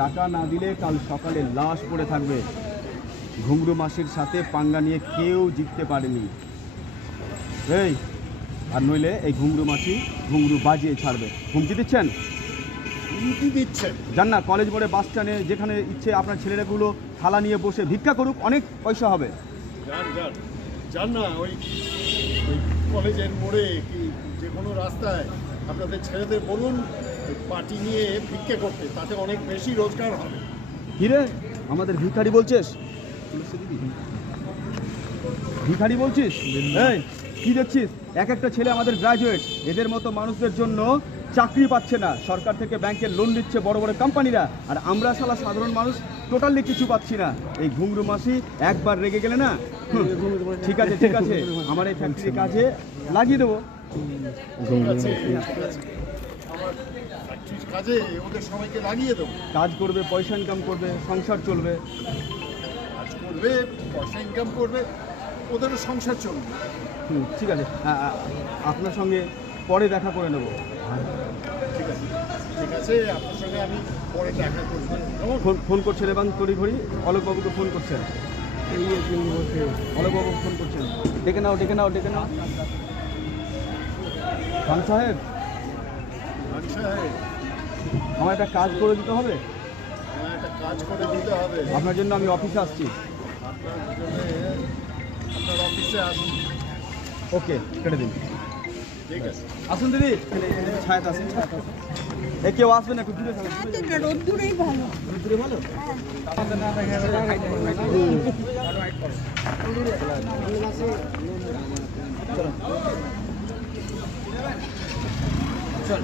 টাকা না দিলে কাল সকালে লাশ পড়ে থাকবে। ঘুঙরু মাসির সাথে পাঙ্গা নিয়ে কেউ জিততে পারেনি। এই আর নইলে এই ঘুঙরু মাসি ঘুঙরু বাজিয়ে ছাড়বে। হুমকি দিচ্ছেন? হুমকি দিচ্ছেন? যান না কলেজ মোড়ে, বাস স্ট্যান্ডে, যেখানে ইচ্ছে আপনার ছেলেগুলো থালা নিয়ে বসে ভিক্ষা করুক, অনেক পয়সা হবে। যান না ওই কলেজের মোড়ে কি যে কোনো রাস্তায় আপনাদের ছেলেদের বলুন পার্টি নিয়ে ভিক্ষে করতে, তাতে অনেক বেশি রোজগার হবে। কিরে আমাদের ভিখারি বলছিস? ভিখারি বলছিস? এই কি দেখছিস? এক একটা ছেলে আমাদের গ্রাজুয়েট, এদের মতো মানুষদের জন্য চাকরি পাচ্ছে না। সরকার থেকে ব্যাংকের লোন নিচ্ছে বড় বড় কোম্পানিরা, আর আমরা শালা সাধারণ মানুষ টোটালি কিছু পাচ্ছি না। এই ঘুঙরু মাসি একবার রেগে গেলে না, ঠিক আছে ঠিক আছে, আমার এই ফ্যাক্টরি কাজে লাগিয়ে দেবো। আমার ফ্যাক্টরির কাজে ওদের সবাইকে লাগিয়ে দেবো। কাজ করবে, পয়সা ইনকাম করবে, সংসার চলবে। কাজ করবে, পয়সা ইনকাম করবে, ওদেরও সংসার চলবে। ঠিক আছে, আপনার সঙ্গে পরে দেখা করে নেব। ঠিক আছে ঠিক আছে, আপনার সঙ্গে আমি পরে দেখা করবো। ফোন করছেন এবং তড়িঘড়ি অলোকবাবুকে ফোন করছেন। অলোকবাবুকে ফোন করছেন, ডেকে নাও ডেকে নাও ডেকে নাও। খান সাহেব, আচ্ছা, আমার একটা কাজ করে দিতে হবে। আমার একটা কাজ করে দিতে হবে। আপনার জন্য আমি অফিসে আসছি। আপনার জন্যে আপনার অফিসে আসুন। ওকে, কেটে দিন। ঠিক আছে, আসুন দিদি, ছায়াতে আসুন। এ কেউ আসবে না, একটু দূরে থাকুন। রোদ্দুরেই ভালো। দূরে ভালো। চল